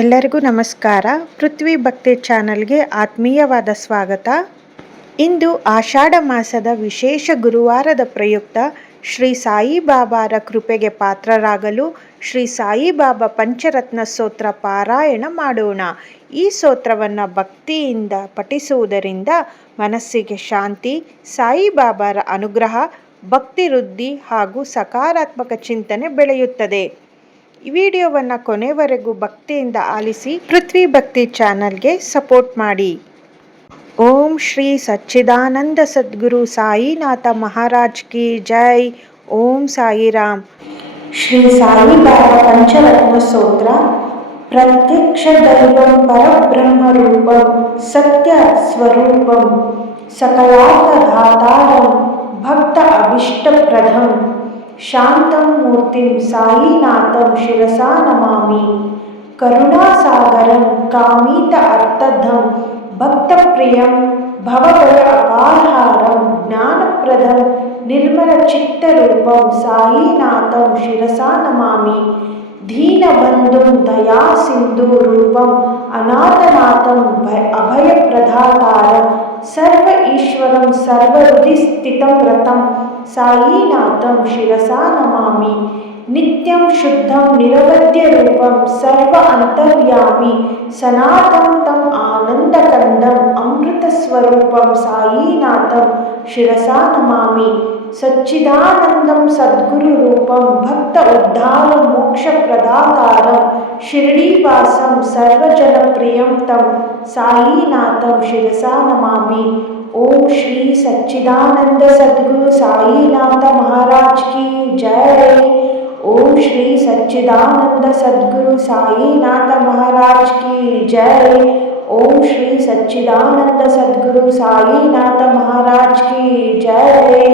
ಎಲ್ಲರಿಗೂ ನಮಸ್ಕಾರ. ಪೃಥ್ವಿ ಭಕ್ತಿ ಚಾನಲ್ಗೆ ಆತ್ಮೀಯವಾದ ಸ್ವಾಗತ. ಇಂದು ಆಷಾಢ ಮಾಸದ ವಿಶೇಷ ಗುರುವಾರದ ಪ್ರಯುಕ್ತ ಶ್ರೀ ಸಾಯಿಬಾಬಾರ ಕೃಪೆಗೆ ಪಾತ್ರರಾಗಲು ಶ್ರೀ ಸಾಯಿಬಾಬಾ ಪಂಚರತ್ನ ಸ್ತೋತ್ರ ಪಾರಾಯಣ ಮಾಡೋಣ. ಈ ಸ್ತೋತ್ರವನ್ನು ಭಕ್ತಿಯಿಂದ ಪಠಿಸುವುದರಿಂದ ಮನಸ್ಸಿಗೆ ಶಾಂತಿ, ಸಾಯಿಬಾಬಾರ ಅನುಗ್ರಹ, ಭಕ್ತಿ ವೃದ್ಧಿ ಹಾಗೂ ಸಕಾರಾತ್ಮಕ ಚಿಂತನೆ ಬೆಳೆಯುತ್ತದೆ. ಈ ವಿಡಿಯೋವನ್ನು ಕೊನೆವರೆಗೂ ಭಕ್ತಿಯಿಂದ ಆಲಿಸಿ ಪೃಥ್ವಿ ಭಕ್ತಿ ಚಾನಲ್ಗೆ ಸಪೋರ್ಟ್ ಮಾಡಿ. ಓಂ ಶ್ರೀ ಸಚ್ಚಿದಾನಂದ ಸದ್ಗುರು ಸಾಯಿನಾಥ ಮಹಾರಾಜ್ ಕಿ ಜೈ. ಓಂ ಸಾಯಿರಾಮ್. ಶ್ರೀ ಸಾಯಿಬಾಬಾ ಪಂಚರತ್ನ ಸ್ತೋತ್ರ. ಪ್ರತ್ಯಕ್ಷ ದೈವಂ ಪರಬ್ರಹ್ಮ ರೂಪಂ ಸತ್ಯ ಸ್ವರೂಪಂ ಸಕಲಾರ್ಥ ದಾತಾರಂ ಭಕ್ತ ಅಭಿಷ್ಟ ಪ್ರದಂ ಶಾಂತಂ ಮೂರ್ತಿಂ ಸಾಯಿನಾಥಂ ಶಿರಸಾ ನಮಾಮಿ. ಕರುಣಾಸಾಗರಂ ಕಾಮಿತ ಅರ್ಥದಂ ಭಕ್ತಪ್ರಿಯಂ ಭವಭಯ ಅಪಾರಹಾರಂ ಜ್ಞಾನಪ್ರದಂ ನಿರ್ಮಲ ಚಿತ್ತರೂಪಂ ಸಾಯಿನಾಥಂ ಶಿರಸಾ ನಮಾಮಿ. ದೀನಬಂಧುಂ ದಯಾಸಿಂಧು ರೂಪಂ ಅನಾಥನಾಥಂ ಅಭಯಪ್ರದಾತಾರಂ ಸರ್ವ ಈಶ್ವರಂ ಸರ್ವಹೃದಿ ಸ್ಥಿತಂ ರತಂ ಸಾಯಿನಾಥಂ ಶಿರಸಾ ನಮಾಮಿ. ನಿತ್ಯಂ ಶುದ್ಧಂ ನಿರವಧ್ಯ ರೂಪಂ ಸರ್ವ ಅಂತರ್ಯಾಮಿ ಸನಾತಂ ತಂ ಆನಂದಕಂದಂ ಅಮೃತ ಸ್ವರೂಪಂ ಸಾಯಿನಾಥಂ ಶಿರಸಾ ನಮಾಮಿ. ಸಚ್ಚಿದಾನಂದಂ ಸದ್ಗುರು ರೂಪಂ ಭಕ್ತ ಉದ್ಧಾರ ಮೋಕ್ಷ ಪ್ರದಾತಾರಂ ಶಿರಡಿವಾಸಂ ಸರ್ವಜನಪ್ರಿಯಂ ತಂ ಸಾಯಿನಾಥಂ ಶಿರಸಾ ನಮಾಮಿ. ಓಂ ಶ್ರೀ ಸಚ್ಚಿದಾನಂದ ಸದ್ಗುರು ಸಾಯಿನಾಥ ಮಹಾರಾಜ್ ಕಿ ಜೈ. ಓಂ ಶ್ರೀ ಸಚ್ಚಿದಾನಂದ ಸದ್ಗುರು ಸಾಯಿನಾಥ ಮಹಾರಾಜ್ ಕಿ ಜೈ. ಓಂ ಶ್ರೀ ಸಚ್ಚಿದಾನಂದ ಸದ್ಗುರು ಸಾಯಿನಾಥ ಮಹಾರಾಜ್ ಕಿ ಜೈ.